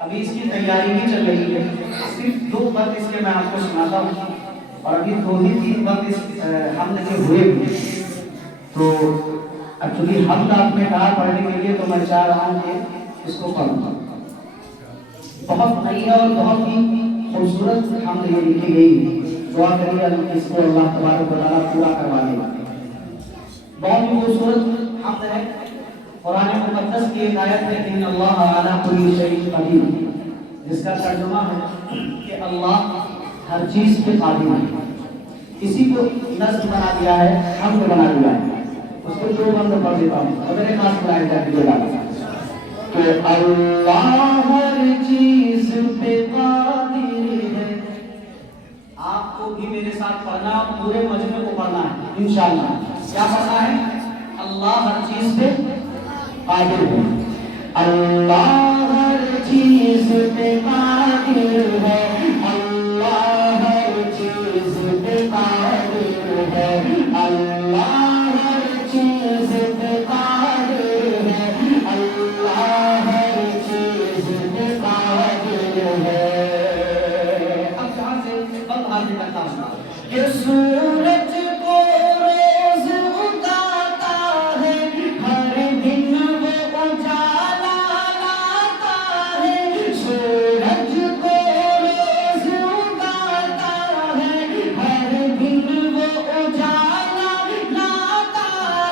ابھی اس کی تیاری بھی چل رہی ہے. صرف 2 بند اس کے میں آپ کو سناتا ہوں، اور ابھی 2 ہی 3 بند حمد کے ہوئے بھی. تو ایکچولی حمد آپ نے کہا پڑھنے کے لیے، تو میں چاہ رہا ہوں کہ اس کو پڑھوں. بہت نئی ہے اور بہت ہی خوبصورت حمد یہ لکھی گئی. دعا کریے اس کو اللہ تبارک و تعالیٰ پورا کروا دے. بہت ہی خوبصورت حمد ہے. قرآن مقدس کی ایک آیت ہے ان اللہ علی کل شیء قدیر، جس کا ترجمہ ہے کہ اللہ ہر چیز پہ قادر ہے. اسی کو نظم بنا دیا ہے، حمد بنا دیا ہے. اس کو 2 بند پڑھ دیتا ہوں، اگر ایک خاص بنائے جاتی ہے کہ اللہ ہر چیز پہ قادر ہے. آپ کو بھی میرے ساتھ پڑھنا، پورے مجمع کو پڑھنا ہے انشاءاللہ. کیا پڑھنا ہے؟ اللہ ہر چیز پہ قادر ہے. اللہ ہر چیز پہ قادر ہے. اللہ ہر چیز پہ قادر ہے. اللہ ہر چیز پہ قادر ہے. اللہ ہر چیز پہ قادر ہے. اب جہاں سے بند حاضر کرتا ہوں کہ سورج کو روز اگاتا ہے، ہر دن وہ اجالا لاتا ہے. سورج کو روز اگاتا ہے، ہر دن وہ اجالا لاتا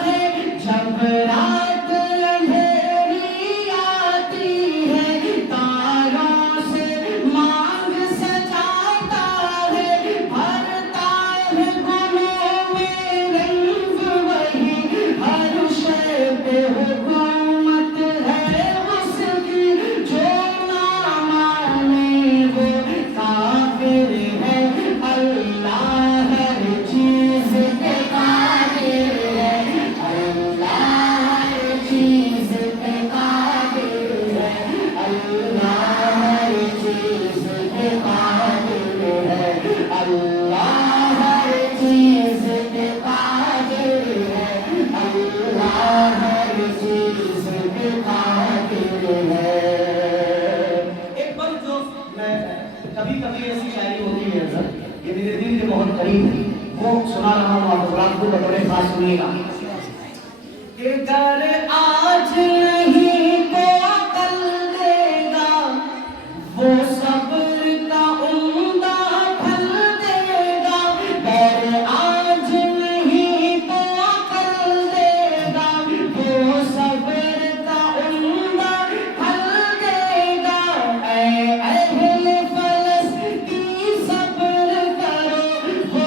ہے. جب رات اندھیری آتی ہے، تاروں سے مانگ سجاتا ہے. بھرتا ہے گلوں میں رنگ وہی، ہر شے پہ حکومت ہے اس کی. جو نہ مانے وہ کافر ہے. اللہ ہر چیز پہ قادر ہے. اللہ ہر چیز پہ قادر ہے. اللہ ہر چیز پہ قادر ہے. اللہ ہر چیز پہ قادر ہے. اللہ ہر چیز پہ قادر ہے. ایک بار جو میں کبھی کبھی ایسی شاعری ہوتی ہے سر، یہ میرے دل کے بہت قریب ہے، وہ سنا رہا ہوں. آپ حضرات کو بطور خاص سنیے گا کہ گر آج نہیں تو کل دے گا، وہ صبر کا عمدہ پھل دے گا. گر آج نہیں تو کل دے گا، وہ صبر کا عمدہ پھل دے گا. اے اہل فلسطین صبر کرو، وہ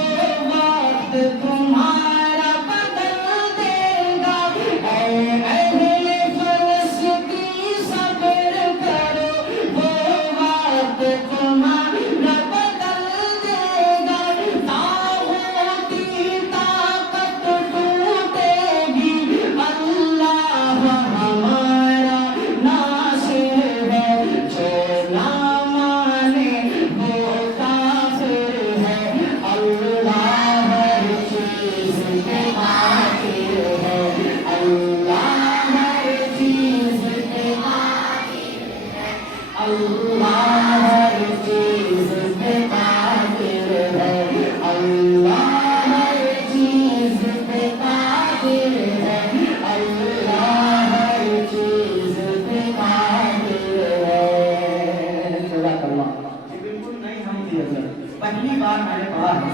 وقت تمہارا بدل دے گا. اے اہل فلسطین صبر کرو، وہ وقت تمہارا بدل دے گا. طاغوتی طاقت ٹوٹے گی، اللہ ہمارا ناصر ہے. جو نہ مانے وہ کافر ہے. اللہ ہر چیز پہ قادر ہے. اللہ ہر چیز پہ قادر ہے. اللہ ہر چیز پہ قادر ہے. اللہ ہر چیز پہ قادر ہے. اللہ ہر چیز پہ قادر ہے. جزاک اللہ. یہ بالکل نئی حمد ہے، پہلی بار میں نے پڑھا ہے.